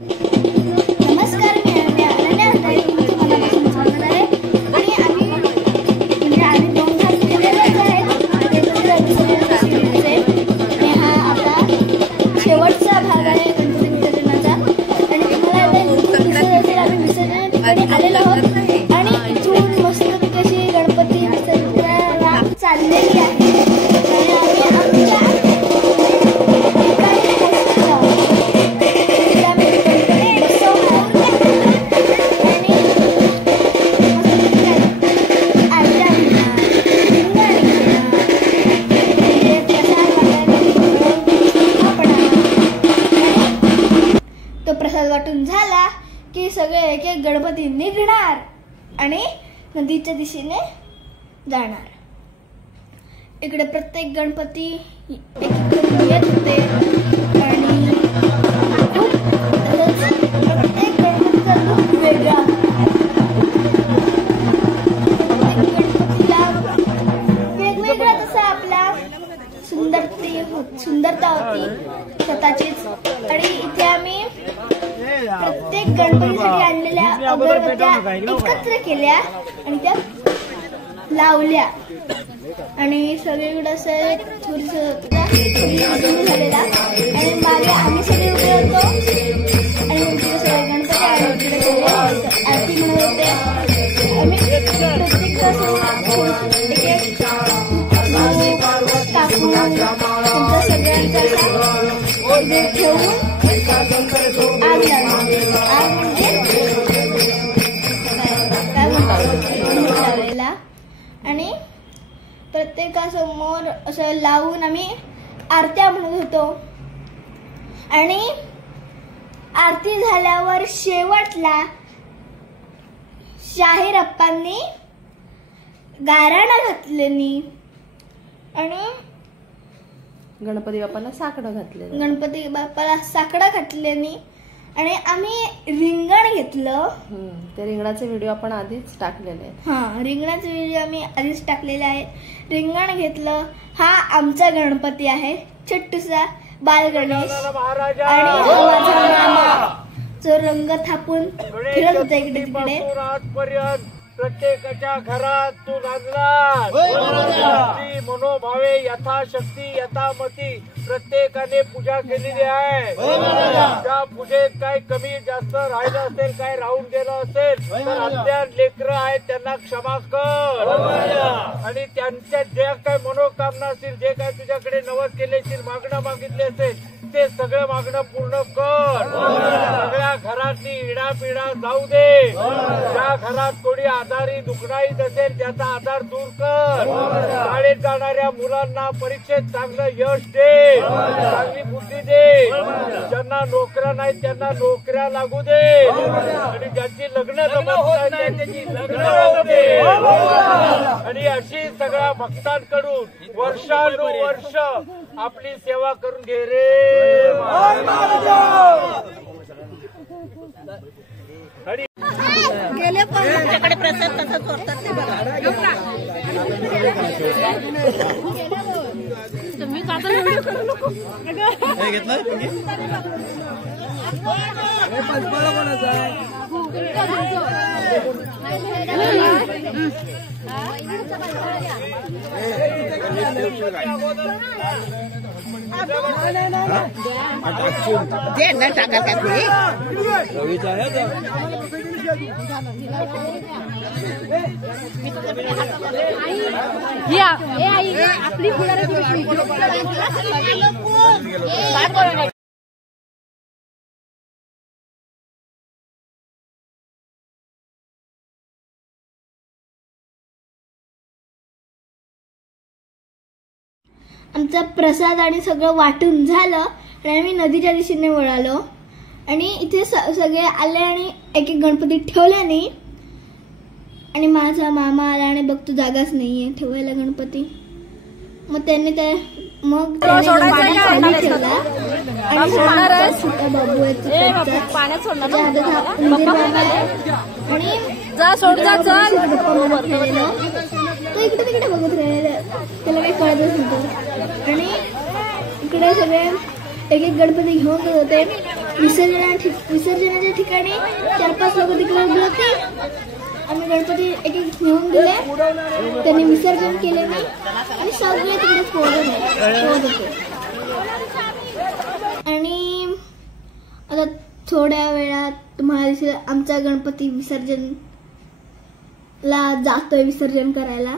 नमस्कार, मी अनन्या ताई तुमचं मनापासून स्वागत आहे. आणि आम्ही दोन तास केलेलेच आहेत. आणि हा आता शेवटचा भाग आहे गणपती विसर्जनाचा. आणि तुम्हाला आम्ही विसर्जन ठिकाणी आलेलो आहोत आणि इथून मस्त कशी गणपती विसर्जनाला चाललेली आहे. तो प्रसाद वाटून झाला की सगळे एक एक गणपती निघणार आणि नदीच्या दिशेने जाणार. इकडे प्रत्येक गणपती एक एक करून येत होते आणि प्रत्येक गणपतीचा लूक वेगळा. गणपतीला वेगवेगळा तसा आपला सुंदरता होती स्वतःचीच. आणि इथे आम्ही प्रत्येक गणपतीसाठी आणलेल्या अगरबत्त्या एकत्र केल्या आणि त्या लावल्या आणि सगळीकडे असं झालेला. आणि मागे आम्ही सगळे उभे होतो आणि सगळे गणपती आरती म्हणत होते. आम्ही प्रत्येक टाकून त्यांचा सगळ्यांचा ठेवून आग लावायला आणि प्रत्येकासमोर असं लावून आम्ही आरत्या म्हणत होतो. आणि आरती झाल्यावर शेवटला शाहीर अप्पांनी गाराणा घातलेली आणि गणपती बाप्पाला साकडं घातलेली आणि आम्ही रिंगण घेतलं. त्या रिंगणाचे व्हिडिओ आपण आधीच टाकलेले आहेत. रिंगणाचे व्हिडिओ आम्ही आधीच टाकलेले आहेत. रिंगण घेतलं. हा आमचा गणपती आहे, छोटूसा बाल गणेश. आणि माझा मामा जो रंग थापून फिरत होता इकडे तिकडे. प्रत्येकाच्या घरात तू नांदणार मनोभावे यथाशक्ती यथामती प्रत्येकाने पूजा केलेली आहे. त्या पूजेत काही कमी जास्त राहिलं असेल, काही राहून गेलं असेल तर अज्ञान लेकरं आहेत त्यांना क्षमा कर. आणि त्यांच्या जे काही मनोकामना असतील, जे काही तुझ्याकडे नवस केले असतील, मागणं मागितले असेल ते सगळं मागणं पूर्ण कर. सगळ्या घरातली इडापिडा जाऊ दे. ज्या घरात कोणी आजारी दुखणाईत असेल त्याचा आजार दूर कर. शाळेत जाणाऱ्या मुलांना परीक्षेत चांगलं यश दे, चांगली बुद्धी दे. ज्यांना नोकऱ्या नाहीत त्यांना नोकऱ्या लागू दे. आणि ज्यांची लग्न जमत नाही त्याची लग्न होऊ दे. आणि अशी सगळ्या भक्तांकडून वर्षानुवर्ष आपली सेवा करून घे रे. गेले पण त्यांच्याकडे प्रसाद तसंच करतात ते बघा. तुम्ही काका व्हिडिओ करू नको. हे घेतलं जे न टाका काय पुढे रवीचा आहे. आपली आमचा प्रसाद आणि सगळं वाटून झालं आणि आम्ही नदीच्या दिशेने वळालो. आणि इथे सगळे आले आणि एक एक गणपती ठेवले नाही. आणि माझा मामा आला आणि बघतो जागाच नाहीये ठेवायला गणपती. मग त्याने ठेवला आणि छोटा बाबू आहे आणि गप्पा मारत राहिलेलं. तो इकडे तिकडे बघत राहिलेलं, त्याला काही कळतच नव्हतं. आणि इकडे सगळे एक एक गणपती घेऊन होते. विसर्जनाच्या ठिकाणी 4-5 लोक तिकडे उभे होते. आम्ही गणपती एक एक घेऊन गेले, त्यांनी विसर्जन केले नाही आणि सगळे तिकडे पोहोचत होते. आणि आता थोड्या वेळात तुम्हाला दिसेल आमचा गणपती विसर्जनला जातोय विसर्जन करायला.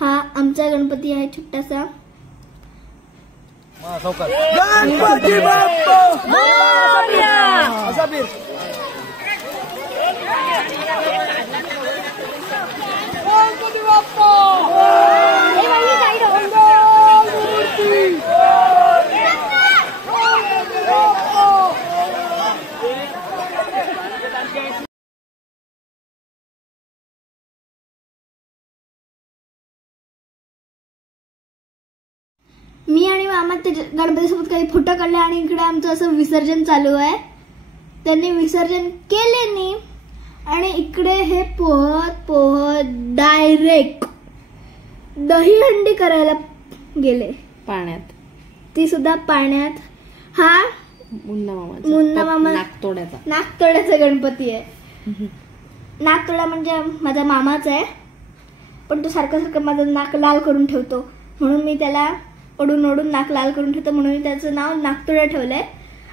हा आमचा गणपती आहे छोटासा. गणपती बाप्पा मोरया. मी आणि मामा त्याच्या गणपतीसोबत काही फोटो काढले आणि इकडे आमचं असं विसर्जन चालू आहे. त्यांनी विसर्जन केले नाही आणि इकडे हे पोहत डायरेक्ट दहीहंडी करायला गेले पाण्यात, ती सुद्धा पाण्यात. हा मुन्ना मामा नागतोड्याचा गणपती आहे. नागतोडा म्हणजे माझा मामाच आहे, पण तो सारखं माझं नाक लाल करून ठेवतो, म्हणून मी त्याला ओढून नाक लाल करून ठेवतो, म्हणून मी त्याचं नाव नागतोडा ठेवलंय.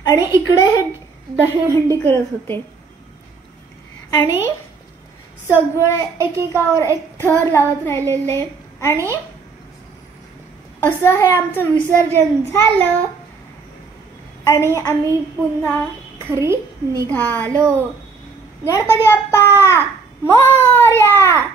आणि इकडे हे दहीहंडी करत होते आणि सगळे एकेकावर एक थर लावत राहिलेले. आणि असं हे आमचं विसर्जन झालं आणि आम्ही पुन्हा घरी निघालो. गणपती बाप्पा मोरया.